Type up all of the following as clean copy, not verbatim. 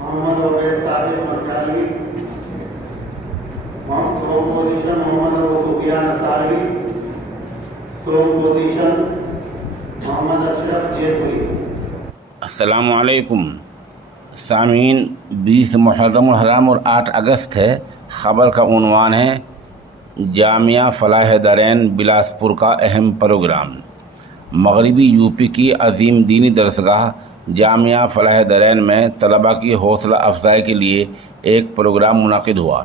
محمد عبید صادق مرکزی، through position محمد سفیان Ansari, through position محمد اشرف جے پوری۔ السلام علیکم سامعین، 20 محرم الحرام اور 8 اگست ہے۔ خبر کا عنوان ہے جامعہ فلاح دارین بلاسپور کا اہم پروگرام۔ مغربی یو پی کی عظیم دینی درسگاہ جامعہ فلاح دارین میں طلباء کی حوصلہ افزائی کے لیے ایک پروگرام منعقد ہوا،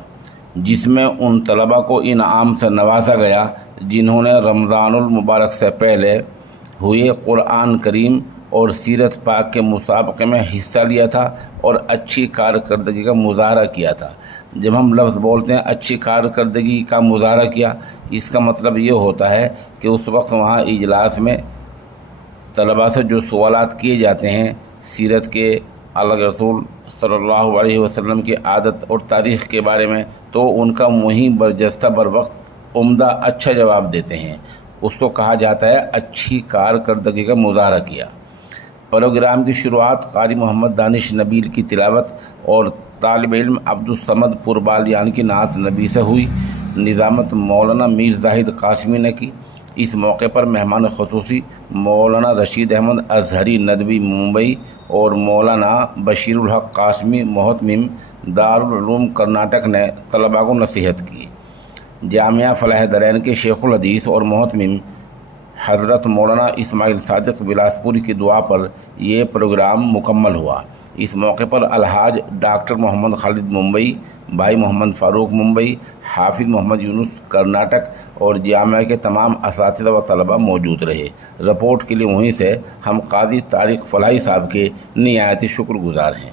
جس میں ان طلباء کو انعام سے نوازا گیا جنہوں نے رمضان المبارک سے پہلے ہوئے قرآن کریم اور سیرت پاک کے مسابقے میں حصہ لیا تھا اور اچھی کارکردگی کا مظاہرہ کیا تھا۔ جب ہم لفظ بولتے ہیں اچھی کارکردگی کا مظاہرہ کیا، اس کا مطلب یہ ہوتا ہے کہ اس وقت وہاں اجلاس میں طلباء سے جو سوالات کیے جاتے ہیں سیرت کے، اللہ کے رسول صلی اللہ علیہ وسلم کی عادت اور تاریخ کے بارے میں، تو ان کا وہیں برجستہ بروقت عمدہ اچھا جواب دیتے ہیں۔ اس کو کہا جاتا ہے اچھی کارکردگی کا مظاہرہ کیا۔ پروگرام کی شروعات قاری محمد دانش نبیل کی تلاوت اور طالب علم عبدالصمد پربالیان کی نعت نبی سے ہوئی۔ نظامت مولانا میر زاہد قاسمی نے کی۔ اس موقع پر مہمان خصوصی مولانا رشید احمد ازہری ندوی ممبئی اور مولانا بشیر الحق قاسمی محتمم دارالعلوم کرناٹک نے طلباء کو نصیحت کی۔ جامعہ فلاح دارین کے شیخ الحدیث اور محتمم حضرت مولانا اسماعیل صادق بلاسپوری کی دعا پر یہ پروگرام مکمل ہوا۔ اس موقع پر الحاج ڈاکٹر محمد خالد ممبئی، بھائی محمد فاروق ممبئی، حافظ محمد یونس کرناٹک اور جامعہ کے تمام اساتذہ و طلباء موجود رہے۔ رپورٹ کے لیے وہیں سے ہم قاضی طارق فلاحی صاحب کے نہایت شکر گزار ہیں۔